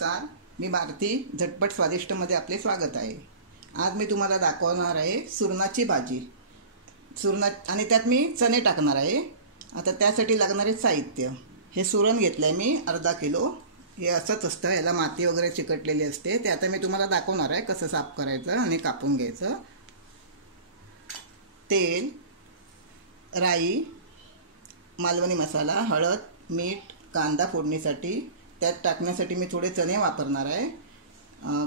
नमस्कार, मी भारती. झटपट स्वादिष्टमध्ये आपले स्वागत आहे. आज मी तुम्हाला दाखवणार आहे सुरणाची भाजी. आणि त्यात मी चणे टाकणार आहे. आता त्यासाठी लागणारे साहित्य, हे सुरण घेतलं आहे मी अर्धा किलो. हे असंच असतं, याला माती वगैरे चिकटलेली असते. ते आता मी तुम्हाला दाखवणार आहे कसं साफ करायचं आणि कापून घ्यायचं. तेल, राई, मालवणी मसाला, हळद, मीठ, कांदा फोडणीसाठी. त्यात टाकण्यासाठी मी थोडे चणे वापरणार आहे.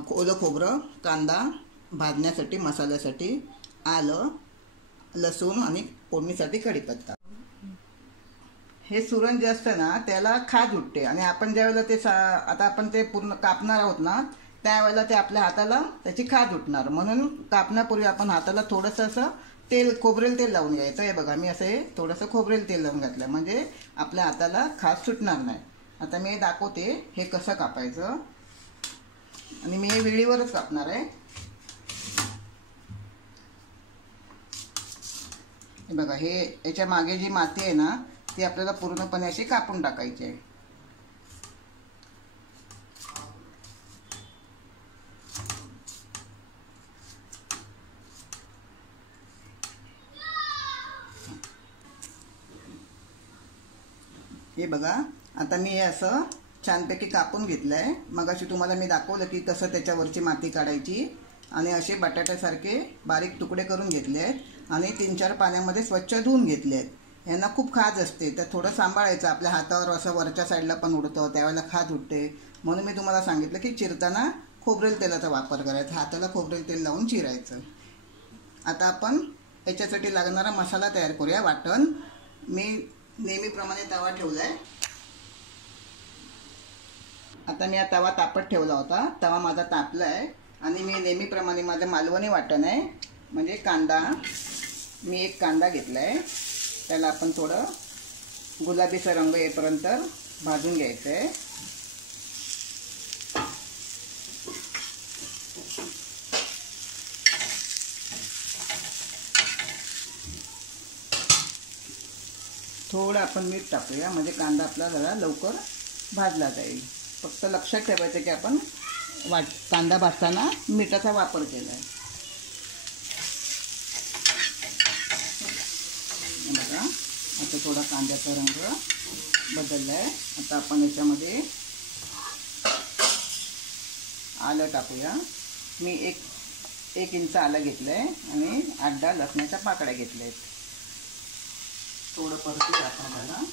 ओलं खोबरं, कांदा भाजण्यासाठी, मसाल्यासाठी, आलं, लसूण आणि फोडणीसाठी कढीपत्ता. हे सुरण जे असतं ना त्याला खाज उठते आणि आपण ज्यावेळेला ते आता आपण ते पूर्ण कापणार आहोत ना त्यावेळेला ते आपल्या हाताला त्याची खाज उठणार. म्हणून कापण्यापूर्वी आपण हाताला थोडंसं असं तेल, खोबरेल तेल लावून घ्यायचं. हे बघा, मी असं हे थोडंसं खोबरेल तेल लावून घातलं म्हणजे आपल्या हाताला खाज सुटणार नाही. आता मी दाखवते हे कसं कापायचं आणि मी हे विळीवरच कापणार आहे. हे बघा, हे याच्या मागे जी माती आहे ना ती आपल्याला पूर्णपणे अशी कापून टाकायची आहे. हे बघा, आता मी हे असं छानपैकी कापून घेतलं आहे. मगाशी तुम्हाला मी दाखवलं की कसं त्याच्यावरची माती काढायची. आणि असे बटाट्यासारखे बारीक तुकडे करून घेतले आहेत आणि 3-4 पाण्यामध्ये स्वच्छ धुवून घेतले आहेत. यांना खूप खाज असते, तर थोडं सांभाळायचं. आपल्या हातावर असं वरच्या साईडला पण उडतं, त्यावेळेला खाज उठते. म्हणून मी तुम्हाला सांगितलं की चिरताना खोबरेल तेलाचा वापर करायचा. हाताला खोबरेल तेल लावून चिरायचं. आता आपण याच्यासाठी लागणारा मसाला तयार करूया. वाटण मी नेहमीप्रमाणे तवा ठेवला आहे. आता मी हा तवा तापत ठेवला होता. तवा माझा तापला आहे आणि मी नेहमीप्रमाणे माझं मालवणी वाटण आहे. म्हणजे कांदा, मी एक कांदा घेतला आहे. त्याला आपण थोडं गुलाबीचा रंग येईपर्यंत भाजून घ्यायचं आहे. थोडं आपण मीठ टाकूया म्हणजे कांदा आपला जरा लवकर भाजला जाईल. फक्त लक्षात ठेवायचं की आपण कांदा भाजताना मिठाचा वापर केला आहे. बघा, आता थोडा कांद्याचा रंग बदलला आहे. आता आपण याच्यामध्ये आलं टाकूया. मी एक इंच आलं घेतलं आहे आणि 8-10 लसणाच्या पाकळ्या घेतल्या आहेत. थोडं परतूया आपण त्याला.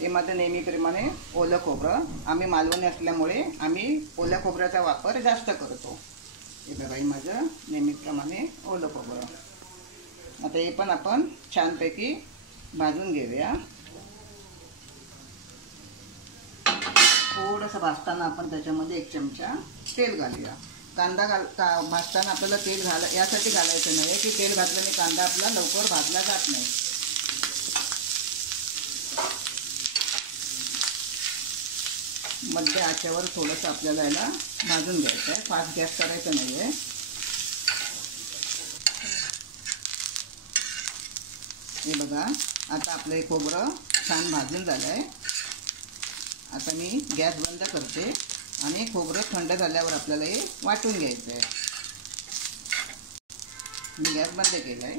हे माझं नेहमीप्रमाणे ओलं खोबरं. आम्ही मालवणी असल्यामुळे आम्ही ओल्या खोबऱ्याचा वापर जास्त करतो. हे बघा, हे माझं नेहमीप्रमाणे ओलं खोबरं. आता हे पण आपण छानपैकी भाजून घेऊया. थोडंसं भाजताना आपण त्याच्यामध्ये 1 चमचा तेल घालूया. कांदा भाजताना आपल्याला तेल यासाठी घालायचं नाही की तेल घातल्याने कांदा आपला लवकर भाजला जात नाही. मध्य आचेवर थोडंसं आपल्याला याला भाजून घ्यायचं आहे. फास्ट गॅस करायचं नाही आहे. हे बघा, आता आपलं हे खोबरं छान भाजून झालं आहे. आता मी गॅस बंद करते आणि खोबरं थंड झाल्यावर आपल्याला हे वाटून घ्यायचं आहे. मी गॅस बंद केला आहे.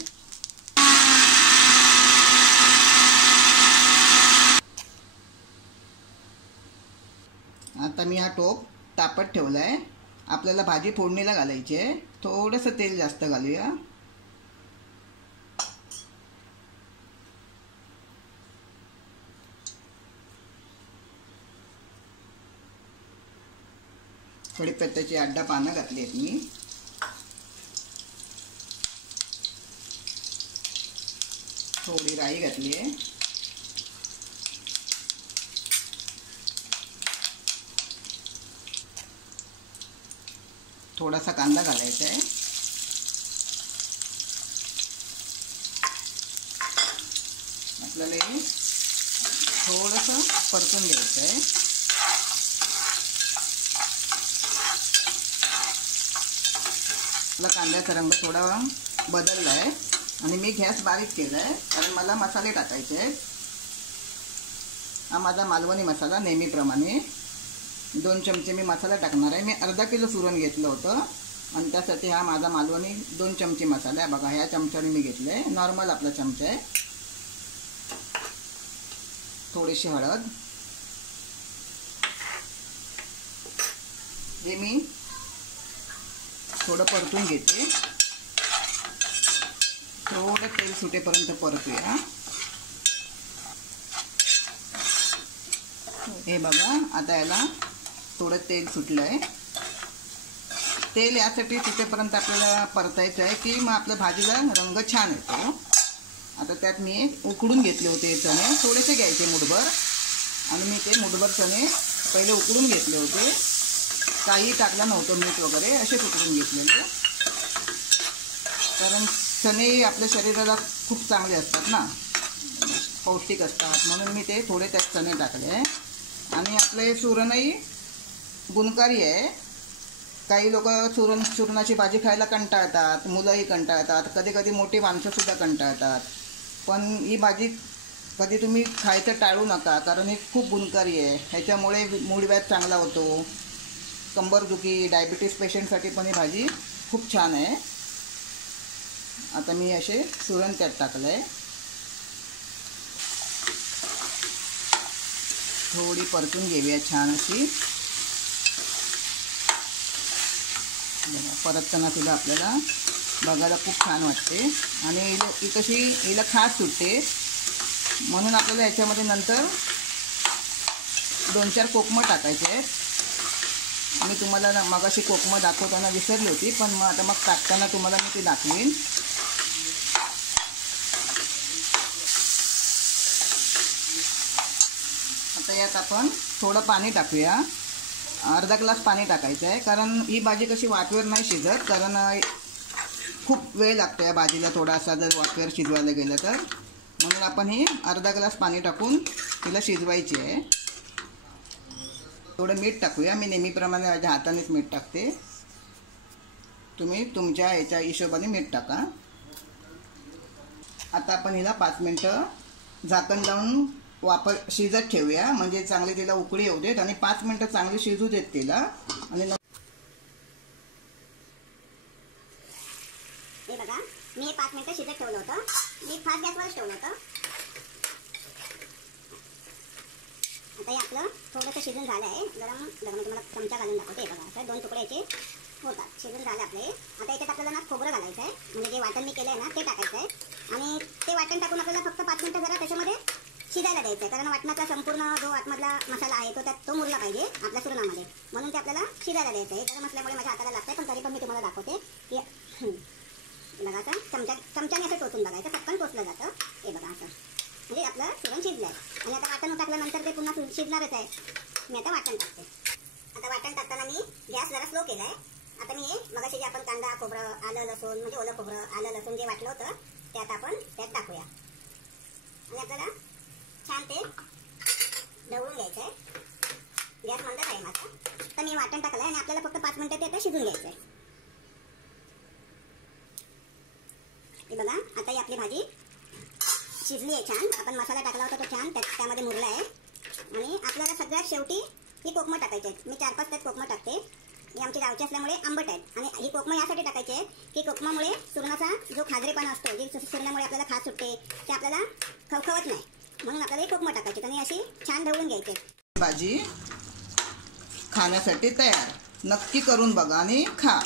आता मी हा टोप तापत ठेवला आहे. आपल्याला भाजी फोडणीला घालायची आहे. थोडंसं तेल जास्त घालूया. कढीपत्त्याची 8-10 पानं घातली आहेत मी. थोडी राई घातली आहे. थोडासा कांदा घालायचा आहे. आपल्याला हे थोडंसं परतून घ्यायचं आहे. आपला कांद्याचा रंग थोडा बदलला आहे आणि मी गॅस बारीक केला आहे कारण मला मसाले टाकायचे आहेत. हा माझा मालवणी मसाला नेहमीप्रमाणे 2 चमचे मी मसाला टाकणार आहे. मी अर्धा किलो सुरण घेतलं होतं आणि त्यासाठी हा माझा मालवणी 2 चमचे मसाला आहे. बघा ह्या चमच्याने मी घेतलं आहे, नॉर्मल आपला चमचा आहे. थोडीशी हळद, हे मी थोडं परतून घेते. थोडं तेल सुटेपर्यंत परतूया. हे बघा आता याला थोडं तेल सुटलं आहे. तेल यासाठी सुटेपर्यंत आपल्याला परतायचं आहे की मग आपल्या भाजीला रंग छान येतो. आता त्यात मी उकडून घेतले होते चणे, थोडेसे घ्यायचे मुठभर, आणि मी ते मुठभर चणे पहिले उकडून घेतले होते. काही टाकलं नव्हतं, मीठ वगैरे असेच उकडून घेतलेले. कारण चणे आपल्या शरीराला खूप चांगले असतात ना, पौष्टिक असतात, म्हणून मी ते थोडे त्यात चणे टाकले. आणि आपले सुरणही गुणकारी आहे. काही लोक सुरणाची भाजी खायला कंटाळतात, मुलंही कंटाळतात, कधी कधी मोठी माणसंसुद्धा कंटाळतात. पण ही भाजी कधी तुम्ही खायचं टाळू नका, कारण ही खूप गुणकारी आहे. ह्याच्यामुळे मूळव्याध चांगला होतो, कंबरदुखी, डायबिटीस पेशंटसाठी पण ही भाजी खूप छान आहे. आता मी असे सुरण त्यात टाकलं आहे. थोडी परतून घेऊया छान अशी. परतताना सुद्धा आपल्याला बघायला खूप छान वाटते आणि ही कशी हिला खास सुटते, म्हणून आपल्याला याच्यामध्ये नंतर 2-4 कोकमं टाकायचे आहेत. मी तुम्हाला मगाशी कोकमं दाखवताना विसरली होती, पण मग आता टाकताना तुम्हाला मी ती दाखवीन. आता यात आपण थोडं पाणी टाकूया. अर्धा ग्लास पाणी टाकायचं आहे, कारण ही भाजी कशी वाफेवर नाही शिजत, कारण खूप वेळ लागतो या भाजीला थोडासा जर वाफेवर शिजवायला गेलं तर. म्हणून आपण ही अर्धा ग्लास पाणी टाकून तिला शिजवायची आहे. थोडं मीठ टाकूया. मी नेहमीप्रमाणे माझ्या हातानेच मीठ टाकते, तुम्ही तुमच्या ह्याच्या हिशोबाने मीठ टाका. आता आपण हिला 5 मिनटं झाकण लावून शिजत ठेवूया, म्हणजे चांगली तिला उकळी येऊ देत आणि 5 मिनटं चांगली शिजू देत तिला. आणि हे बघा मी हे 5 मिनटं शिजत ठेवलं होतं. मी फास्ट गॅसवरच ठेवलं होतं. आता हे आपलं थोडंसं शिजून झालं आहे. गरम गरम मी तुम्हाला चमचा घालून दाखवते. बघा असं 2 तुकडे याचे होतात. शिजून झाले आपले. आता याच्यात आपल्याला ना खोबरं घालायचं आहे, म्हणजे जे वाटण मी केलं आहे ना ते टाकायचं आहे. आणि ते वाटण टाकून आपल्याला फक्त 5 मिनटं जरा त्याच्यामध्ये शिजायला द्यायचं आहे, कारण वाटणाचा संपूर्ण जो आतमधला मसाला आहे तो त्यात तो मुरला पाहिजे आपल्या सुरणामध्ये, म्हणून ते आपल्याला शिजायला द्यायचं आहे. गरम असल्यामुळे माझ्या हाताला लागतं, पण तरी पण मी तुम्हाला दाखवते की बघा असं चमच्याने असं टोचून बघायचं, पटकन टोचलं जातं. हे बघा असं, म्हणजे आपलं सुरण शिजलं आहे. आणि आता वाटण टाकल्यानंतर ते पुन्हा शिजणारच आहे. मी आता वाटण टाकते. आता वाटण टाकताना मी गॅस जरा स्लो केला आहे. आता मी मगाशी जे आपण कांदा, खोबरं, आलं, लसूण, म्हणजे ओलं खोबरं, आलं, लसूण जे वाटलं होतं ते आता आपण त्यात टाकूया. आणि आपल्याला छान ते ढवळून घ्यायचं आहे. गॅस मंद आहे माझा. तर मी वाटण टाकलं आहे आणि आपल्याला फक्त 5 मिनटं ते आता शिजून घ्यायचं आहे. हे बघा आता ही आपली भाजी शिजली आहे छान. आपण मसाला टाकला होता तो छान त्यामध्ये मुरला आहे. आणि आपल्याला सगळ्यात शेवटी ही कोकमं टाकायची आहेत. मी 4-5 त्यात कोकमं टाकते. ही आमची गावची असल्यामुळे आंबट आहेत. आणि ही कोकमं यासाठी टाकायची आहेत की कोकमामुळे सुरणाचा जो खाजरेपणा असतो, जे सुरणामुळे आपल्याला खाज सुटते, ते आपल्याला खवखवत नाही, म्हणून आपल्याला ही कोकमं टाकायची आणि अशी छान ढवळून घ्यायची. भाजी खाण्यासाठी तयार. नक्की करून बघा आणि खा.